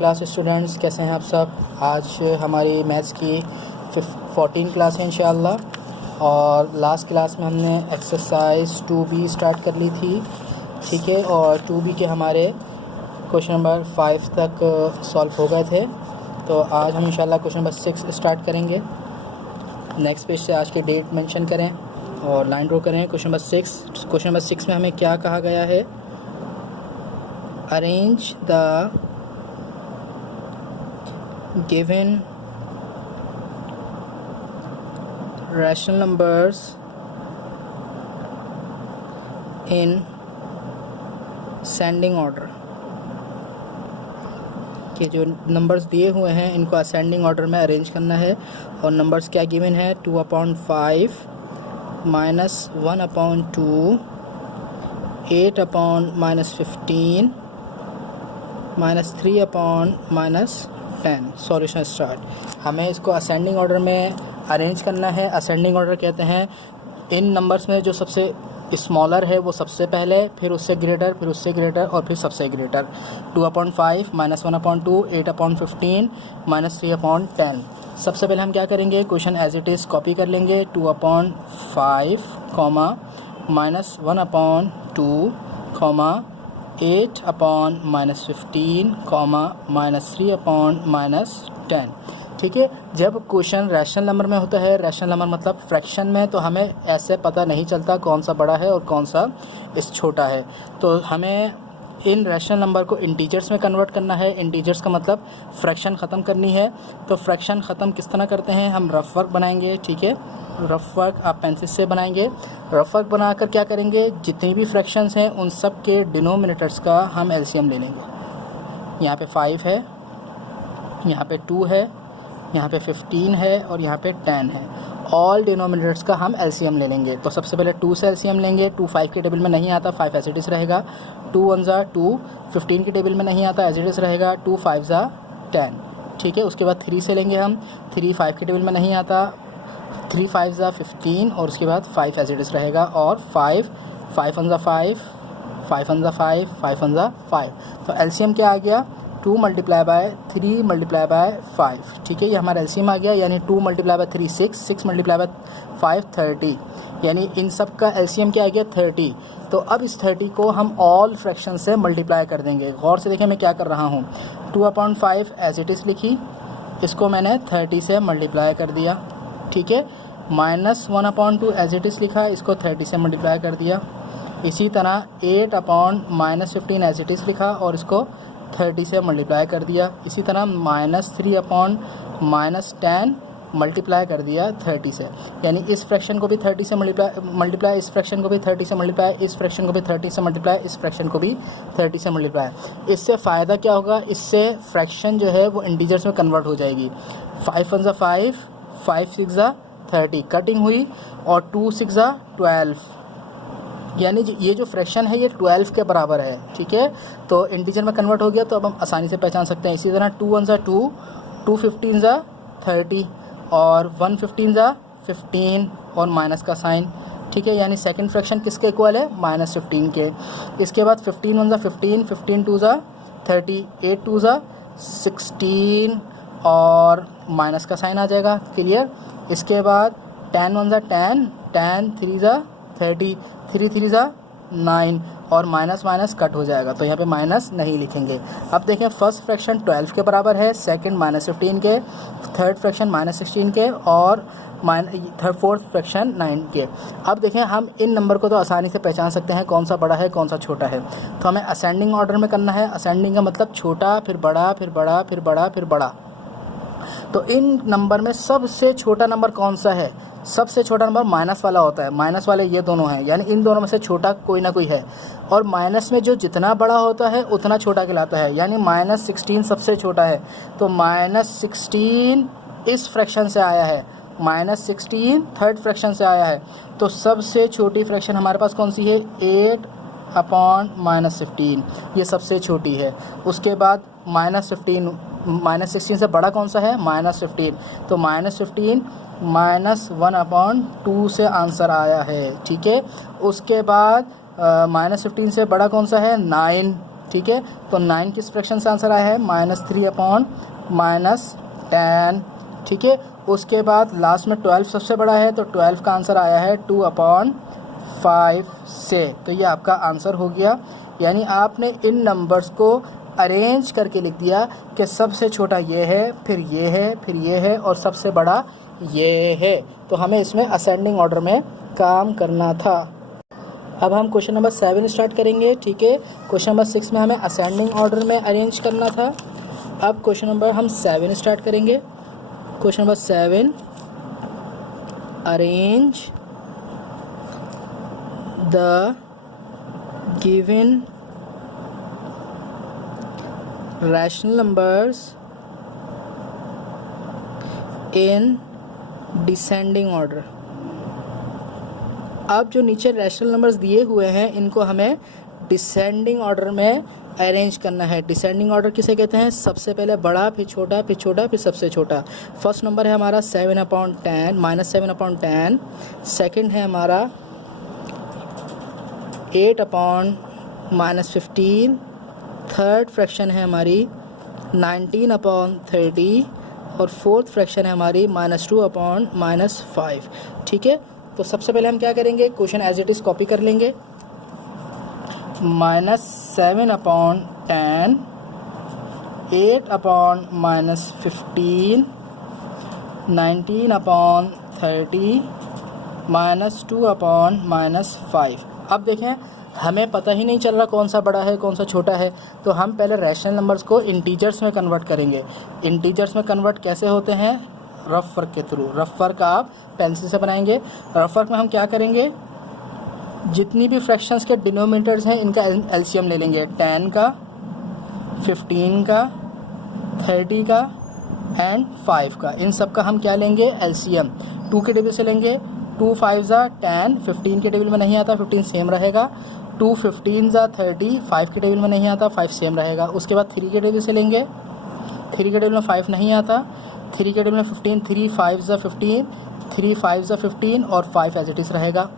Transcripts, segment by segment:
Class students, कैसे हैं आप सब। आज हमारी मैथ्स की 14 क्लास है इंशाअल्लाह, और लास्ट क्लास में हमने एक्सरसाइज 2B स्टार्ट कर ली थी, ठीक है। और 2B के हमारे क्वेश्चन नंबर 5 तक सॉल्व हो गए थे। तो आज हम इंशाअल्लाह क्वेश्चन नंबर 6 स्टार्ट करेंगे। नेक्स्ट पेज से आज की डेट मेंशन करें और लाइन ड्रॉ करें। क्वेश्चन नंबर 6, क्वेश्चन नंबर 6 में हमें क्या कहा गया है, arrange the given rational numbers in ascending order, कि जो नंबर्स दिए हुए हैं इनको असेंडिंग ऑर्डर में अरेंज करना है। और नंबर्स क्या गिवन है, 2/5 -1/2 8/-15 -3/-10। Solution start. हमें इसको असेंडिंग ऑर्डर में अरेंज करना है। असेंडिंग ऑर्डर कहते हैं इन नंबर्स में जो सबसे स्मॉलर है वो सबसे पहले, फिर उससे ग्रेटर, फिर उससे ग्रेटर और फिर सबसे ग्रेटर। 2/5 -1/2 8/15 -3/10। सबसे पहले हम क्या करेंगे, question as it is copy कर लेंगे। 2/5 -1/2 8/-15 -3/-10। ठीक है। जब क्वेश्चन रैशनल नंबर में होता है, रैशनल नंबर मतलब फ्रैक्शन में, तो हमें ऐसे पता नहीं चलता कौन सा बड़ा है और कौन सा इस छोटा है। तो हमें इन रैशनल नंबर को इंटीजर्स में कन्वर्ट करना है। इंटीजर्स का मतलब फ्रैक्शन ख़त्म करनी है। तो फ्रैक्शन ख़त्म किस तरह करते हैं, हम रफ वर्क बनाएंगे, ठीक है। रफ वर्क आप पेंसिल से बनाएंगे। रफ वर्क बनाकर क्या करेंगे, जितनी भी फ्रैक्शंस हैं उन सब के डिनोमिनेटर्स का हम एलसीएम ले लेंगे। यहाँ पे 5 है, यहाँ पे 2 है, यहाँ पे 15 है और यहाँ पे 10 है। ऑल डिनोमिनेटर्स का हम एलसीएम ले लेंगे। तो सबसे पहले 2 से एलसीएम लेंगे। 2 5 के टेबल में नहीं आता, 5 एज इट इज़ रहेगा। 2 1 ज़ा 2, 15 के टेबल में नहीं आता, एज इट इज़ रहेगा। 2 5 ज़ा 10, ठीक है। उसके बाद 3 से लेंगे हम। 3 5 के टेबल में नहीं आता, 3 5 ज़ा 15 और उसके बाद 5 एज इट इज़ रहेगा। और 5 5 1 ज़ा 5, 5 1 ज़ा 5, 5 1 ज़ा 5। तो एलसीएम क्या आ गया, 2 × 3 × 5, ठीक है। ये हमारा एलसीएम आ गया। यानी 2 × 3 6, 6 × 5 30। यानी इन सब का एलसीएम क्या आ गया, 30। तो अब इस 30 को हम ऑल फ्रैक्शन से मल्टीप्लाई कर देंगे। गौर से देखें मैं क्या कर रहा हूँ। 2/5 एज इट इज़ लिखी, इसको मैंने 30 से मल्टीप्लाई कर दिया, ठीक है। -1/2 एज इट इज़ लिखा, इसको 30 से मल्टीप्लाई कर दिया। इसी तरह 8/-15 एज इट इज़ लिखा और इसको 30 से मल्टीप्लाई कर दिया। इसी तरह -3/-10 मल्टीप्लाई कर दिया 30 से। यानी इस फ्रैक्शन को भी 30 से मल्टीप्लाई, इस फ्रैक्शन को भी 30 से मल्टीप्लाई, इस फ्रैक्शन को भी 30 से मल्टीप्लाई, इस फ्रैक्शन को भी 30 से मल्टीप्लाई। इससे फ़ायदा क्या होगा, इससे फ्रैक्शन जो है वो इंटीजर्स में कन्वर्ट हो जाएगी। 5 1 ज़ा 5, 5 6 ज़ा 30 कटिंग हुई, और 2 6 ज़ा 12। यानी ये जो फ्रैक्शन है ये 12 के बराबर है, ठीक है। तो इंटीजर में कन्वर्ट हो गया, तो अब हम आसानी से पहचान सकते हैं। इसी तरह 2 1 ज़ा 2, 2 15 ज़ा 30 और 1 15 ज़ा 15 और माइनस का साइन, ठीक है। यानी सेकंड फ्रैक्शन किसके इक्वल है, -15 के। इसके बाद 15 1 ज़ा 15, 15 2 ज़ा 30, 8 2 ज़ा 16 और माइनस का साइन आ जाएगा, क्लियर। इसके बाद 10 1 ज़ा 10, 10 3 ज़ा 30, 3 3 ज़ा 9 और माइनस माइनस कट हो जाएगा, तो यहाँ पे माइनस नहीं लिखेंगे। अब देखें, फर्स्ट फ्रैक्शन 12 के बराबर है, सेकंड -15 के, थर्ड फ्रैक्शन -16 के और फोर्थ फ्रैक्शन 9 के। अब देखें, हम इन नंबर को तो आसानी से पहचान सकते हैं कौन सा बड़ा है कौन सा छोटा है। तो हमें असेंडिंग ऑर्डर में करना है। असेंडिंग का मतलब छोटा फिर बड़ा फिर बड़ा फिर बड़ा फिर बड़ा। तो इन नंबर में सबसे छोटा नंबर कौन सा है, सबसे छोटा नंबर माइनस वाला होता है। माइनस वाले ये दोनों हैं, यानी इन दोनों में से छोटा कोई ना कोई है। और माइनस में जो जितना बड़ा होता है उतना छोटा कहलाता है। यानी -16 सबसे छोटा है। तो -16 इस फ्रैक्शन से आया है, -16 थर्ड फ्रैक्शन से आया है। तो सबसे छोटी फ्रैक्शन हमारे पास कौन सी है, 8/-15, ये सबसे छोटी है। उसके बाद -15, -16 से बड़ा कौन सा है, -15। तो -15 -1/2 से आंसर आया है, ठीक है। उसके बाद -15 से बड़ा कौन सा है, 9, ठीक है। तो 9 किस फ्रैक्शन से आंसर आया है, -3/-10, ठीक है। उसके बाद लास्ट में 12 सबसे बड़ा है, तो 12 का आंसर आया है 2/5 से। तो ये आपका आंसर हो गया। यानी आपने इन नंबर्स को अरेंज करके लिख दिया कि सबसे छोटा ये है, फिर ये है, फिर ये है और सबसे बड़ा ये है। तो हमें इसमें असेंडिंग ऑर्डर में काम करना था। अब हम क्वेश्चन नंबर 7 स्टार्ट करेंगे, ठीक है। क्वेश्चन नंबर 6 में हमें असेंडिंग ऑर्डर में अरेंज करना था। अब क्वेश्चन नंबर हम 7 स्टार्ट करेंगे। Question number 7, arrange the given rational numbers in descending order. अब जो नीचे रैशनल नंबर्स दिए हुए हैं इनको हमें डिसेंडिंग ऑर्डर में अरेंज करना है। डिसेंडिंग ऑर्डर किसे कहते हैं, सबसे पहले बड़ा, फिर छोटा, फिर छोटा, फिर सबसे छोटा। फर्स्ट नंबर है हमारा 7/10 -7/10। सेकंड है हमारा 8/-15। थर्ड फ्रैक्शन है हमारी 19/30 और फोर्थ फ्रैक्शन है हमारी -2/-5, ठीक है। तो सबसे पहले हम क्या करेंगे, question as it is copy कर लेंगे। -7/10, 8/-15, 19/30, -2/-5। अब देखें हमें पता ही नहीं चल रहा कौन सा बड़ा है कौन सा छोटा है, तो हम पहले रैशनल नंबर्स को इंटीजर्स में कन्वर्ट करेंगे। इंटीजर्स में कन्वर्ट कैसे होते हैं, रफ वर्क के थ्रू। रफ वर्क आप पेंसिल से बनाएंगे। रफ वर्क में हम क्या करेंगे, जितनी भी फ्रैक्शंस के डिनोमिनेटर्स हैं इनका एलसीएम ले लेंगे। 10 का, 15 का, 30 का एंड 5 का, इन सब का हम क्या लेंगे, एलसीएम 2 के टेबल से लेंगे। 2 5 ज़ा 10, 15 के टेबल में नहीं आता, 15 सेम रहेगा। 2 15 ज़ा 30, 5 के टेबल में नहीं आता, 5 सेम रहेगा। उसके बाद 3 के टेबल से लेंगे। 3 के टेबल में 5 नहीं आता, 3 के टेबल में 15, 3 5 ज़ा 15, 3 5 ज़ा 15 और 5 एज इट इज़ रहेगा।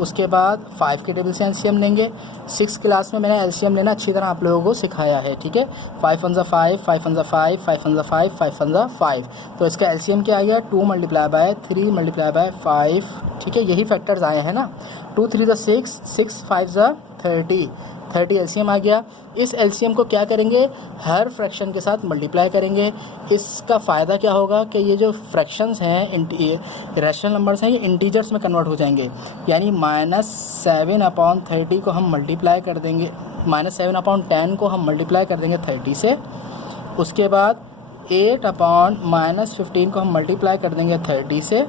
उसके बाद 5 के टेबल से एलसीएम लेंगे। 6 क्लास में मैंने एलसीएम लेना अच्छी तरह आप लोगों को सिखाया है, ठीक है। 5 1 ज़ा 5, 5 1 ज़ा 5, 5 1 ज़ा 5, 5 1 ज़ा 5। तो इसका एलसीएम क्या आ गया, 2 × 3 × 5, ठीक है। यही फैक्टर्स आए हैं ना। 2 3 ज़ा 6, 6 5 ज़ा 30 एलसीएम आ गया। इस एलसीएम को क्या करेंगे, हर फ्रैक्शन के साथ मल्टीप्लाई करेंगे। इसका फ़ायदा क्या होगा कि ये जो फ्रैक्शंस हैं, रैशनल नंबर्स हैं, ये इंटीजर्स में कन्वर्ट हो जाएंगे। यानी -7/30 को हम मल्टीप्लाई कर देंगे, -7/10 को हम मल्टीप्लाई कर देंगे 30 से। उसके बाद 8/-15 को हम मल्टीप्लाई कर देंगे 30 से,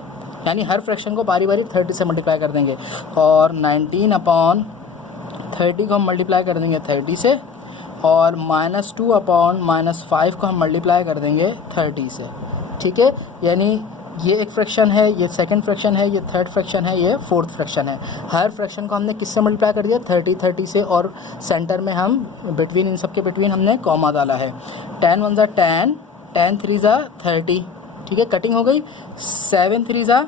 यानी हर फ्रैक्शन को बारी बारी 30 से मल्टीप्लाई कर देंगे। और 19/30 को हम मल्टीप्लाई कर देंगे 30 से, और -2/-5 को हम मल्टीप्लाई कर देंगे 30 से, ठीक है। यानी ये एक फ्रैक्शन है, ये सेकंड फ्रैक्शन है, ये थर्ड फ्रैक्शन है, ये फोर्थ फ्रैक्शन है। हर फ्रैक्शन को हमने किससे मल्टीप्लाई कर दिया, 30 से, और सेंटर में हम बिटवीन, इन सब के बिटवीन हमने कॉमा डाला है। 10 1 ज़ा 10, 10 3 ज़ा 30, ठीक है, कटिंग हो गई। 7 3 ज़ा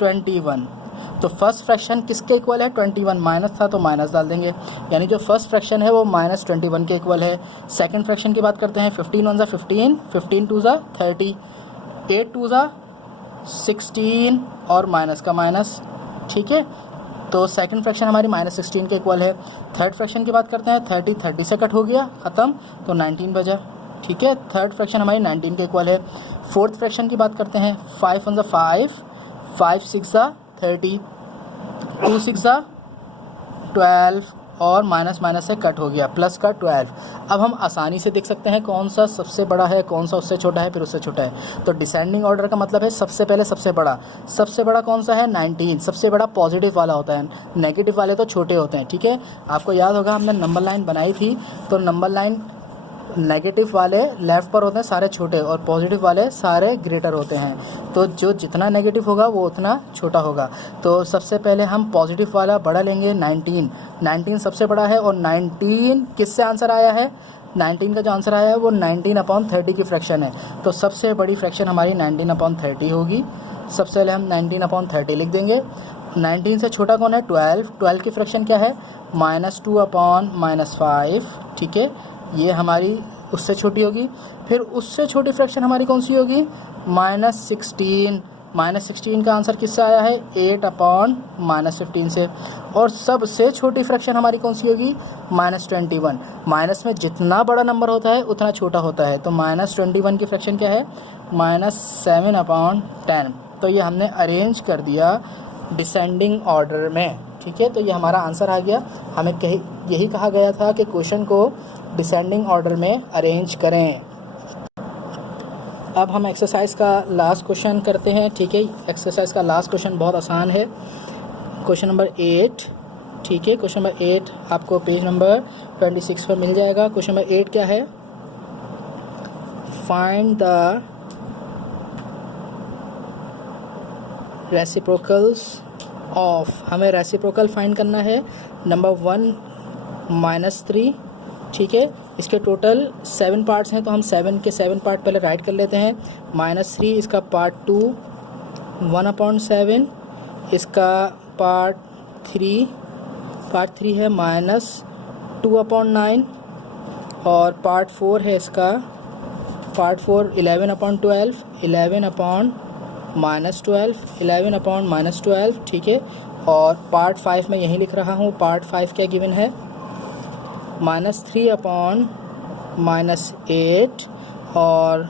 21। तो फर्स्ट फ्रैक्शन किसके इक्वल है, 21, माइनस था तो माइनस डाल देंगे, यानी जो फर्स्ट फ्रैक्शन है वो -21 के इक्वल है। सेकंड फ्रैक्शन की बात करते हैं। 15 1 ज़ा 15, 15 2 ज़ा 30, 8 2 ज़ा 16 और माइनस का माइनस, ठीक है। तो सेकंड फ्रैक्शन हमारी -16 के इक्वल है। थर्ड फ्रैक्शन की बात करते हैं। 30 से कट हो गया, ख़त्म, तो 19 बचा, ठीक है। थर्ड फ्रैक्शन हमारी 19 के इक्वल है। फोर्थ फ्रैक्शन की बात करते हैं। 5 1 ज़ा 5, 5 6 ज़ा 30, 2 6 ज़ा 12 और माइनस से कट हो गया, प्लस का 12। अब हम आसानी से देख सकते हैं कौन सा सबसे बड़ा है, कौन सा उससे छोटा है, फिर उससे छोटा है। तो डिसेंडिंग ऑर्डर का मतलब है सबसे पहले सबसे बड़ा। सबसे बड़ा कौन सा है, 19। सबसे बड़ा पॉजिटिव वाला होता है, नेगेटिव वाले तो छोटे होते हैं, ठीक है। आपको याद होगा हमने नंबर लाइन बनाई थी, तो नंबर लाइन नेगेटिव वाले लेफ़्ट पर होते हैं सारे छोटे, और पॉजिटिव वाले सारे ग्रेटर होते हैं। तो जो जितना नेगेटिव होगा वो उतना छोटा होगा। तो सबसे पहले हम पॉजिटिव वाला बड़ा लेंगे, 19 सबसे बड़ा है। और 19 किससे आंसर आया है, 19 का जो आंसर आया है वो 19/30 की फ्रैक्शन है। तो सबसे बड़ी फ्रैक्शन हमारी 19/30 होगी। सबसे पहले हम 19/30 लिख देंगे। 19 से छोटा कौन है, 12 की फ्रैक्शन क्या है, -2/-5, ठीक है। ये हमारी उससे छोटी होगी। फिर उससे छोटी फ्रैक्शन हमारी कौन सी होगी, -16। -16 का आंसर किससे आया है, 8/-15 से। और सबसे छोटी फ्रैक्शन हमारी कौन सी होगी, -21। माइनस में जितना बड़ा नंबर होता है उतना छोटा होता है, तो -21 की फ्रैक्शन क्या है, -7/10। तो ये हमने अरेंज कर दिया डिसेंडिंग ऑर्डर में, ठीक है। तो ये हमारा आंसर आ गया। हमें यही कहा गया था कि क्वेश्चन को डिसेंडिंग ऑर्डर में अरेंज करें। अब हम एक्सरसाइज का लास्ट क्वेश्चन करते हैं, ठीक है। एक्सरसाइज का लास्ट क्वेश्चन बहुत आसान है, क्वेश्चन नंबर 8, ठीक है। क्वेश्चन नंबर 8 आपको पेज नंबर 26 पर मिल जाएगा। क्वेश्चन नंबर 8 क्या है, फाइंड द रेसिप्रोकल्स ऑफ, हमें रेसिप्रोकल फाइंड करना है नंबर 1 -3, ठीक है। इसके टोटल 7 पार्ट्स हैं, तो हम 7 के 7 पार्ट पहले राइट कर लेते हैं। -3 इसका पार्ट 2 1/7, इसका पार्ट 3 है -2/9, और पार्ट 4 है इसका, पार्ट 4 11/12, 11/-12, ठीक है। और पार्ट 5 मैं यहीं लिख रहा हूँ, पार्ट 5 क्या गिवन है, -3/-8, और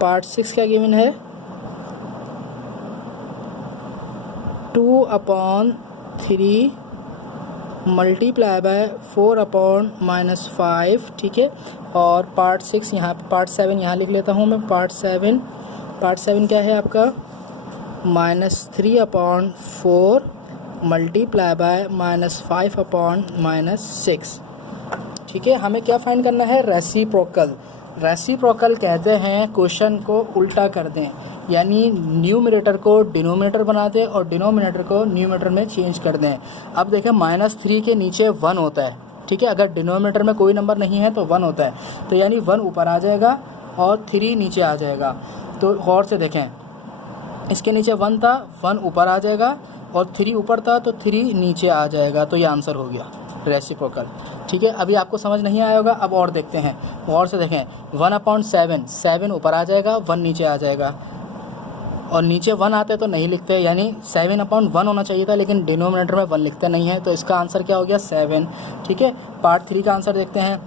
पार्ट 6 क्या गिवन है, 2/3 मल्टीप्लाई बाय 4/-5, ठीक है। और पार्ट 6 यहाँ, पार्ट 7 यहाँ लिख लेता हूँ मैं। पार्ट 7 क्या है आपका, -3/4 मल्टीप्लाई बाय -5/-6, ठीक है। हमें क्या फाइंड करना है, रेसिप्रोकल। रेसिप्रोकल कहते हैं क्वेश्चन को उल्टा कर दें, यानी न्यूमरेटर को डिनोमिनेटर बना दें और डिनोमिनेटर को न्यूमरेटर में चेंज कर दें। अब देखें -3 के नीचे 1 होता है, ठीक है। अगर डिनोमिनेटर में कोई नंबर नहीं है तो 1 होता है, तो यानी 1 ऊपर आ जाएगा और 3 नीचे आ जाएगा। तो गौर से देखें, इसके नीचे 1 था, 1 ऊपर आ जाएगा, और 3 ऊपर था तो 3 नीचे आ जाएगा। तो ये आंसर हो गया रेसिप्रोकल, ठीक है। अभी आपको समझ नहीं आया होगा, अब और देखते हैं, गौर से देखें। 1/7, 7 ऊपर आ जाएगा, 1 नीचे आ जाएगा, और नीचे 1 आते तो नहीं लिखते, यानी 7/1 होना चाहिए था, लेकिन डिनोमिनेटर में 1 लिखते नहीं है, तो इसका आंसर क्या हो गया, 7, ठीक है। पार्ट 3 का आंसर देखते हैं,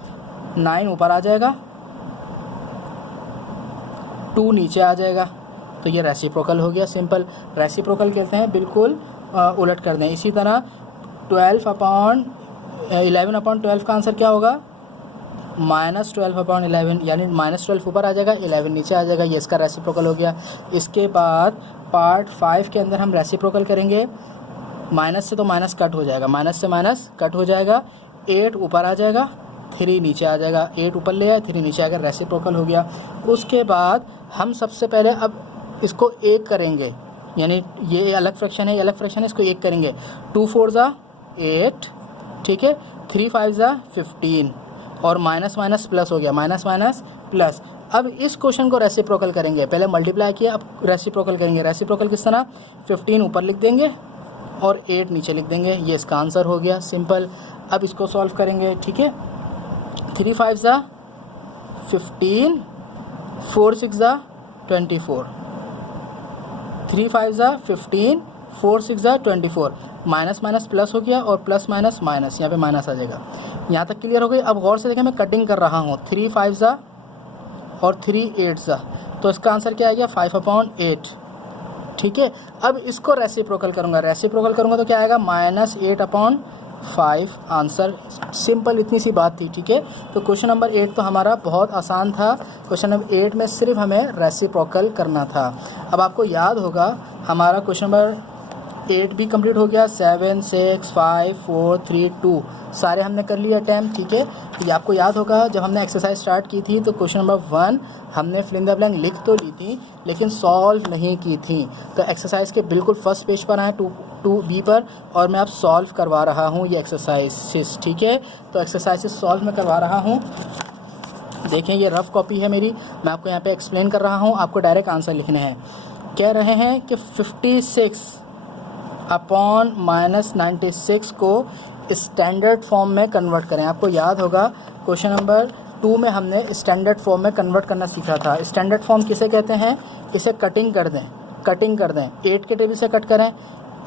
9 ऊपर आ जाएगा, 2 नीचे आ जाएगा, तो ये रेसिप्रोकल हो गया। सिंपल रेसिप्रोकल कहते हैं, बिल्कुल उलट कर दें। इसी तरह 11/12 का आंसर क्या होगा, -12/11, यानी -12 ऊपर आ जाएगा, 11 नीचे आ जाएगा, ये इसका रेसिप्रोकल हो गया। इसके बाद पार्ट 5 के अंदर हम रेसिप्रोकल करेंगे, माइनस से तो माइनस कट हो जाएगा, माइनस से माइनस कट हो जाएगा, 8 ऊपर आ जाएगा, 3 नीचे आ जाएगा, 8 ऊपर ले आया, 3 नीचे आएगा, रेसिप्रोकल हो गया। उसके बाद हम सबसे पहले अब इसको 1 करेंगे, यानी ये अलग फ्रैक्शन है, ये अलग फ्रैक्शन है, इसको 1 करेंगे। 2 4 ज़ा 8, ठीक है, 3 5 ज़ा 15, और माइनस माइनस प्लस हो गया, माइनस माइनस प्लस। अब इस क्वेश्चन को रेसिप्रोकल करेंगे, पहले मल्टीप्लाई किया, अब रेसिप्रोकल करेंगे। रेसिप्रोकल किस तरह, 15 ऊपर लिख देंगे और 8 नीचे लिख देंगे, ये इसका आंसर हो गया, सिंपल। अब इसको सॉल्व करेंगे, ठीक है। 3 5 ज़ा 15, 4 6 ज़ा 24, 3 5 ज़ा 15, 4 6 ज़ा 24, माइनस माइनस प्लस हो गया, और प्लस माइनस माइनस, यहाँ पे माइनस आ जाएगा। यहाँ तक क्लियर हो गई। अब गौर से देखें, मैं कटिंग कर रहा हूँ, 3 5 ज़ा और 3 8 ज़ा, तो इसका आंसर क्या आ गया, 5/8, ठीक है। अब इसको रेसिप्रोकल करूँगा, रेसिप्रोकल करूँगा तो क्या आएगा, -8/5 आंसर। सिंपल, इतनी सी बात थी, ठीक है। तो क्वेश्चन नंबर 8 तो हमारा बहुत आसान था। क्वेश्चन नंबर 8 में सिर्फ हमें रेसिप्रोकल करना था। अब आपको याद होगा हमारा क्वेश्चन नंबर 8 भी कंप्लीट हो गया, 7 6 5 4 3 2 सारे हमने कर लिए अटैम्प्ट, ठीक है। ये आपको याद होगा जब हमने एक्सरसाइज स्टार्ट की थी तो क्वेश्चन नंबर 1 हमने फिल इन द ब्लैंक लिख तो ली थी, लेकिन सॉल्व नहीं की थी। तो एक्सरसाइज के बिल्कुल फर्स्ट पेज पर आए 2B पर, और मैं अब सॉल्व करवा रहा हूँ ये एक्सरसाइज, ठीक है। तो एक्सरसाइज सॉल्व मैं करवा रहा हूँ। देखें, ये रफ कॉपी है मेरी, मैं आपको यहाँ पे एक्सप्लेन कर रहा हूँ, आपको डायरेक्ट आंसर लिखने हैं। कह रहे हैं कि 56/-96 को स्टैंडर्ड फॉर्म में कन्वर्ट करें। आपको याद होगा क्वेश्चन नंबर 2 में हमने स्टैंडर्ड फॉर्म में कन्वर्ट करना सीखा था। स्टैंडर्ड फॉर्म किसे कहते हैं? इसे कटिंग कर दें, 8 के टेबल से कट करें,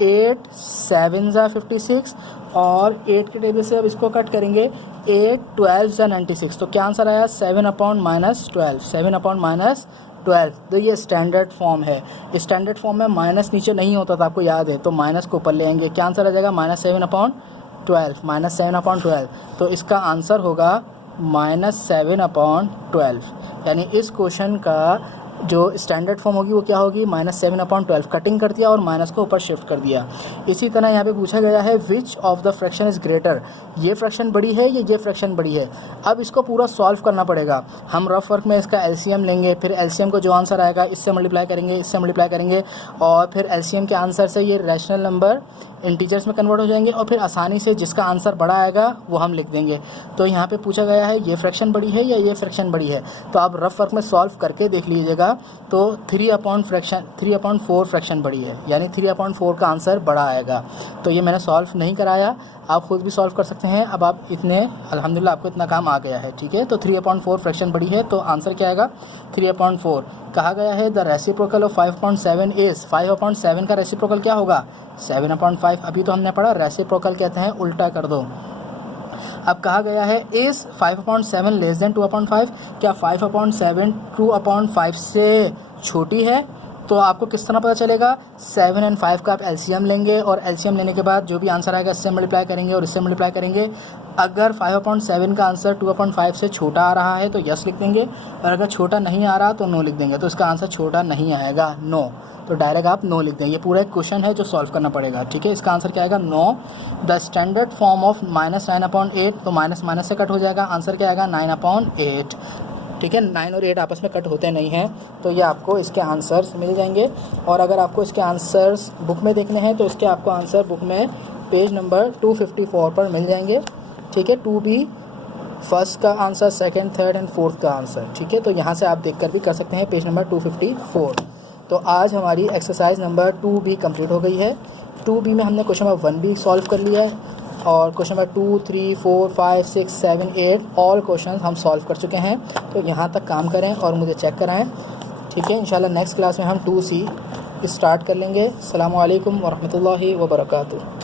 8 7 ज़ा 56 और 8 के टेबल से अब इसको कट करेंगे, 8 12 ज़ा 96। तो क्या आंसर आया? 7/-12, 7/-12। तो ये स्टैंडर्ड फॉर्म है। स्टैंडर्ड फॉर्म में माइनस नीचे नहीं होता था, आपको याद है, तो माइनस को ऊपर ले आएंगे। क्या आंसर आ जाएगा? -7/12। तो इसका आंसर होगा -7/12। यानी इस क्वेश्चन का जो स्टैंडर्ड फॉर्म होगी वो क्या होगी? -7/12। कटिंग कर दिया और माइनस को ऊपर शिफ्ट कर दिया। इसी तरह यहाँ पे पूछा गया है which of the fraction is greater, ये फ्रैक्शन बड़ी है या ये फ्रैक्शन बड़ी है। अब इसको पूरा सॉल्व करना पड़ेगा। हम रफ वर्क में इसका एलसीएम लेंगे, फिर एलसीएम को जो आंसर आएगा इससे मल्टीप्लाई करेंगे, इससे मल्टीप्लाई करेंगे और फिर एलसीएम के आंसर से ये रैशनल नंबर इंटीजर्स में कन्वर्ट हो जाएंगे और फिर आसानी से जिसका आंसर बड़ा आएगा वो हम लिख देंगे। तो यहाँ पे पूछा गया है ये फ्रैक्शन बड़ी है या ये फ्रैक्शन बड़ी है। तो आप रफ वर्क में सॉल्व करके देख लीजिएगा। तो 3/4 फ्रैक्शन बड़ी है, यानी 3/4 का आंसर बड़ा आएगा। तो ये मैंने सॉल्व नहीं कराया, आप खुद भी सॉल्व कर सकते हैं। अब आप इतने अल्हम्दुलिल्लाह आपको इतना काम आ गया है, ठीक है। तो 3/4 फ्रैक्शन बड़ी है, तो आंसर क्या आएगा? 3/4। कहा गया है द रेसिप्रोकल ऑफ 5/7 इज़, 5/7 का रेसिप्रोकल क्या होगा? 7/5। अभी तो हमने पढ़ा रेसिप्रोकल कहते हैं उल्टा कर दो। अब कहा गया है इज़ 5/7 लेस देन 2/5, क्या 5/7 2/5 से छोटी है? तो आपको किस तरह पता चलेगा? 7 और 5 का आप एलसीएम लेंगे और एलसीएम लेने के बाद जो भी आंसर आएगा इससे मल्टीप्लाई करेंगे और इससे मल्टीप्लाई करेंगे। अगर 5/7 का आंसर 2/5 से छोटा आ रहा है तो यस लिख देंगे, और अगर छोटा नहीं आ रहा तो नो लिख देंगे। तो इसका आंसर छोटा नहीं आएगा, नो। तो डायरेक्ट आप नो लिख दें। ये पूरा एक क्वेश्चन है जो सॉल्व करना पड़ेगा, ठीक है। इसका आंसर क्या आएगा? No. The standard form of -9/8, तो माइनस माइनस से कट हो जाएगा, आंसर क्या आएगा? 9/8, ठीक है। 9 और 8 आपस में कट होते नहीं हैं, तो ये आपको इसके आंसर्स मिल जाएंगे। और अगर आपको इसके आंसर्स बुक में देखने हैं तो इसके आपको आंसर बुक में पेज नंबर 254 पर मिल जाएंगे, ठीक है। 2B फर्स्ट का answer, second, third and fourth का आंसर, ठीक है। तो यहाँ से आप देखकर भी कर सकते हैं, पेज नंबर 254। तो आज हमारी एक्सरसाइज नंबर 2B कंप्लीट हो गई है। 2B में हमने क्वेश्चन नंबर 1 भी सॉल्व कर लिया है और क्वेश्चन नंबर 2, 3, 4, 5, 6, 7, 8 ऑल क्वेश्चन हम सॉल्व कर चुके हैं। तो यहाँ तक काम करें और मुझे चेक कराएं, ठीक है। इंशाल्लाह नेक्स्ट क्लास में हम 2C स्टार्ट कर लेंगे। अस्सलामु अलैकुम वरहमतुल्लाहि वबरकातुहू।